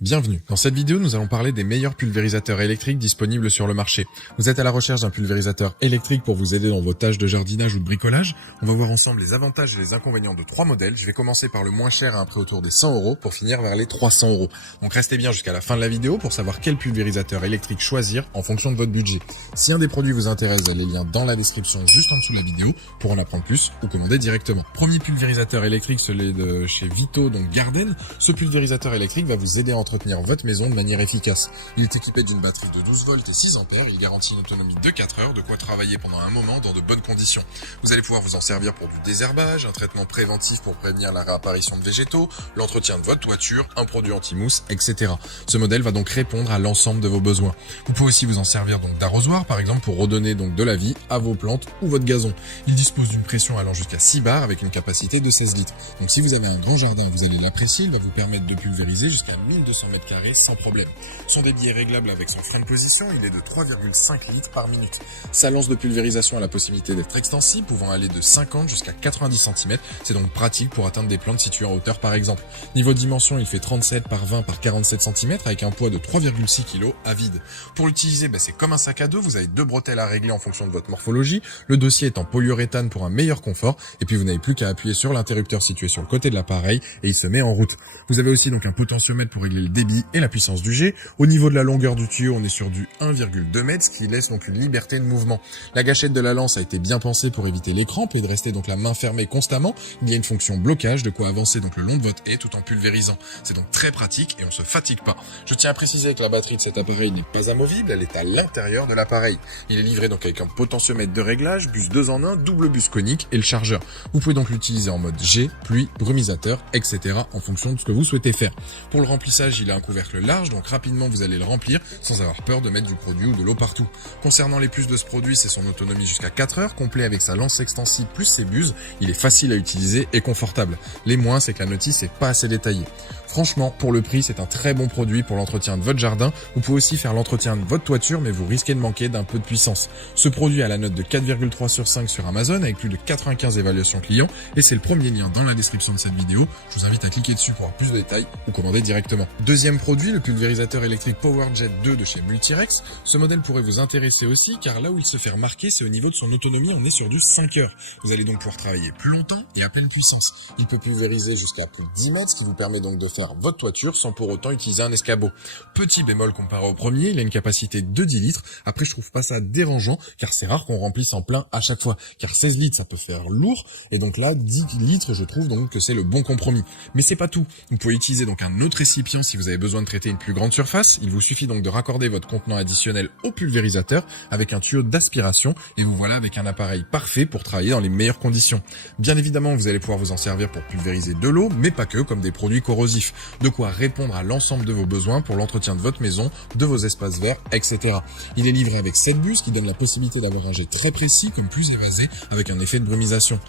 Bienvenue. Dans cette vidéo, nous allons parler des meilleurs pulvérisateurs électriques disponibles sur le marché. Vous êtes à la recherche d'un pulvérisateur électrique pour vous aider dans vos tâches de jardinage ou de bricolage. On va voir ensemble les avantages et les inconvénients de 3 modèles. Je vais commencer par le moins cher à un prix autour des 100 € pour finir vers les 300 €. Donc restez bien jusqu'à la fin de la vidéo pour savoir quel pulvérisateur électrique choisir en fonction de votre budget. Si un des produits vous intéresse, vous avez les liens dans la description juste en dessous de la vidéo pour en apprendre plus ou commander directement. Premier pulvérisateur électrique, celui de chez Vito, donc Garden. Ce pulvérisateur électrique va vous aider à entretenir votre maison de manière efficace. Il est équipé d'une batterie de 12 volts et 6 ampères. Il garantit une autonomie de 4 heures, de quoi travailler pendant un moment dans de bonnes conditions. Vous allez pouvoir vous en servir pour du désherbage, un traitement préventif pour prévenir la réapparition de végétaux, l'entretien de votre toiture, un produit anti-mousse, etc. Ce modèle va donc répondre à l'ensemble de vos besoins. Vous pouvez aussi vous en servir donc d'arrosoir, par exemple, pour redonner donc de la vie à vos plantes ou votre gazon. Il dispose d'une pression allant jusqu'à 6 bars avec une capacité de 16 litres. Donc si vous avez un grand jardin, vous allez l'apprécier. Il va vous permettre de pulvériser jusqu'à 1200 m² sans problème. Son débit est réglable avec son frein de position, il est de 3,5 litres par minute. Sa lance de pulvérisation a la possibilité d'être extensible, pouvant aller de 50 jusqu'à 90 cm. C'est donc pratique pour atteindre des plantes situées en hauteur par exemple. Niveau dimension, il fait 37 par 20 par 47 cm avec un poids de 3,6 kg à vide. Pour l'utiliser, c'est comme un sac à dos, vous avez 2 bretelles à régler en fonction de votre morphologie. Le dossier est en polyuréthane pour un meilleur confort et puis vous n'avez plus qu'à appuyer sur l'interrupteur situé sur le côté de l'appareil et il se met en route. Vous avez aussi donc un potentiomètre pour régler le débit et la puissance du jet. Au niveau de la longueur du tuyau, on est sur du 1,2 m, ce qui laisse donc une liberté de mouvement. La gâchette de la lance a été bien pensée pour éviter les crampes et de rester donc la main fermée constamment. Il y a une fonction blocage, de quoi avancer donc le long de votre haie tout en pulvérisant. C'est donc très pratique et on se fatigue pas. Je tiens à préciser que la batterie de cet appareil n'est pas amovible, elle est à l'intérieur de l'appareil. Il est livré donc avec un potentiomètre de réglage, bus 2 en 1, double bus conique et le chargeur. Vous pouvez donc l'utiliser en mode jet, pluie, brumisateur, etc. en fonction de ce que vous souhaitez faire. Pour le remplissage, il a un couvercle large, donc rapidement vous allez le remplir sans avoir peur de mettre du produit ou de l'eau partout. Concernant les plus de ce produit, c'est son autonomie jusqu'à 4 heures, complet avec sa lance extensible plus ses buses. Il est facile à utiliser et confortable. Les moins, c'est que la notice est pas assez détaillée. Franchement, pour le prix, c'est un très bon produit pour l'entretien de votre jardin. Vous pouvez aussi faire l'entretien de votre toiture, mais vous risquez de manquer d'un peu de puissance. Ce produit a la note de 4,3 sur 5 sur Amazon avec plus de 95 évaluations clients et c'est le premier lien dans la description de cette vidéo. Je vous invite à cliquer dessus pour avoir plus de détails ou commander directement. Deuxième produit, le pulvérisateur électrique PowerJet 2 de chez Multirex. Ce modèle pourrait vous intéresser aussi car là où il se fait remarquer, c'est au niveau de son autonomie, on est sur du 5 heures. Vous allez donc pouvoir travailler plus longtemps et à pleine puissance. Il peut pulvériser jusqu'à plus de 10 mètres, ce qui vous permet donc de faire votre toiture sans pour autant utiliser un escabeau. Petit bémol comparé au premier, il a une capacité de 10 litres. Après, je trouve pas ça dérangeant car c'est rare qu'on remplisse en plein à chaque fois. Car 16 litres, ça peut faire lourd et donc là, 10 litres, je trouve donc que c'est le bon compromis. Mais c'est pas tout. Vous pouvez utiliser donc un autre récipient si vous avez besoin de traiter une plus grande surface. Il vous suffit donc de raccorder votre contenant additionnel au pulvérisateur avec un tuyau d'aspiration et vous voilà avec un appareil parfait pour travailler dans les meilleures conditions. Bien évidemment, vous allez pouvoir vous en servir pour pulvériser de l'eau, mais pas que, comme des produits corrosifs. De quoi répondre à l'ensemble de vos besoins pour l'entretien de votre maison, de vos espaces verts, etc. Il est livré avec 7 bus qui donnent la possibilité d'avoir un jet très précis comme plus évasé avec un effet de brumisation.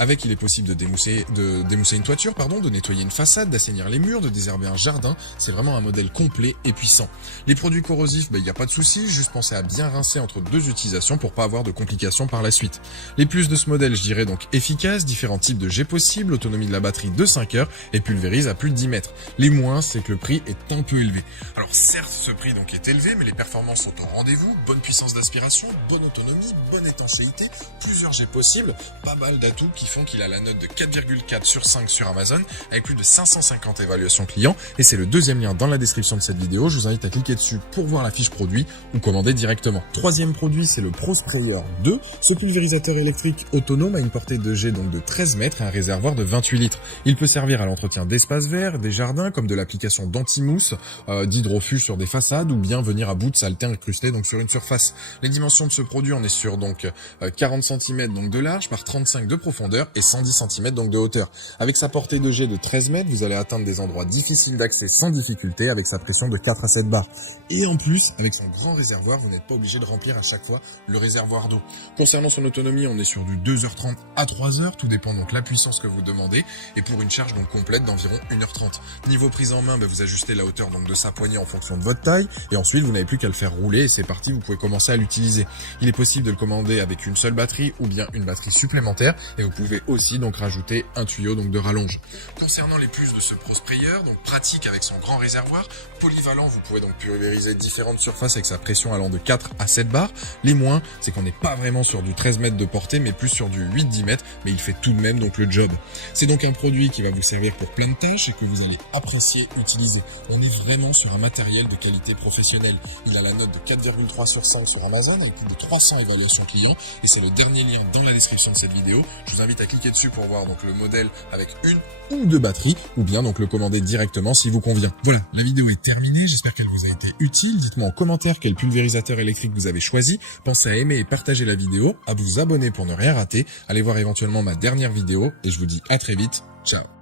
Avec, il est possible de démousser une toiture, de nettoyer une façade, d'assainir les murs, de désherber un jardin. C'est vraiment un modèle complet et puissant. Les produits corrosifs, il n'y a pas de souci, juste pensez à bien rincer entre 2 utilisations pour pas avoir de complications par la suite. Les plus de ce modèle, je dirais donc efficace, différents types de jets possibles, autonomie de la batterie de 5 heures et pulvérise à plus de 10 mètres. Les moins, c'est que le prix est un peu élevé. Alors certes, ce prix donc est élevé, mais les performances sont au rendez-vous, bonne puissance d'aspiration, bonne autonomie, bonne étanchéité, plusieurs jets possibles, pas mal d'atouts qui font qu'il a la note de 4,4 sur 5 sur Amazon avec plus de 550 évaluations clients et c'est le deuxième lien dans la description de cette vidéo. Je vous invite à cliquer dessus pour voir la fiche produit ou commander directement. Troisième produit, c'est le Pro Sprayer 2. Ce pulvérisateur électrique autonome a une portée de jet donc de 13 mètres et un réservoir de 28 litres. Il peut servir à l'entretien d'espaces verts, des jardins, comme de l'application d'anti-mousse, d'hydrofuge sur des façades ou bien venir à bout de saleté incrustée donc sur une surface. Les dimensions de ce produit, on est sur donc 40 cm donc de large par 35 de profondeur et 110 cm donc de hauteur. Avec sa portée de jet de 13 mètres, vous allez atteindre des endroits difficiles d'accès sans difficulté avec sa pression de 4 à 7 bars. Et en plus, avec son grand réservoir, vous n'êtes pas obligé de remplir à chaque fois le réservoir d'eau. Concernant son autonomie, on est sur du 2h30 à 3h, tout dépend donc de la puissance que vous demandez, et pour une charge donc complète d'environ 1h30. Niveau prise en main, vous ajustez la hauteur donc de sa poignée en fonction de votre taille, et ensuite vous n'avez plus qu'à le faire rouler et c'est parti, vous pouvez commencer à l'utiliser. Il est possible de le commander avec une seule batterie ou bien une batterie supplémentaire, et vous pouvez aussi donc rajouter un tuyau donc de rallonge. Concernant les plus de ce Pro Sprayer, donc pratique avec son en grand réservoir. Polyvalent, vous pouvez donc pulvériser différentes surfaces avec sa pression allant de 4 à 7 bars. Les moins, c'est qu'on n'est pas vraiment sur du 13 mètres de portée, mais plus sur du 8-10 mètres, mais il fait tout de même donc le job. C'est donc un produit qui va vous servir pour plein de tâches et que vous allez apprécier utiliser. On est vraiment sur un matériel de qualité professionnelle. Il a la note de 4,3 sur 5 sur Amazon avec plus de 300 évaluations clients et c'est le dernier lien dans la description de cette vidéo. Je vous invite à cliquer dessus pour voir donc le modèle avec une ou deux batteries ou bien donc le commander directement si vous convient. Voilà, la vidéo est terminée, j'espère qu'elle vous a été utile. Dites-moi en commentaire quel pulvérisateur électrique vous avez choisi. Pensez à aimer et partager la vidéo, à vous abonner pour ne rien rater. Allez voir éventuellement ma dernière vidéo et je vous dis à très vite. Ciao.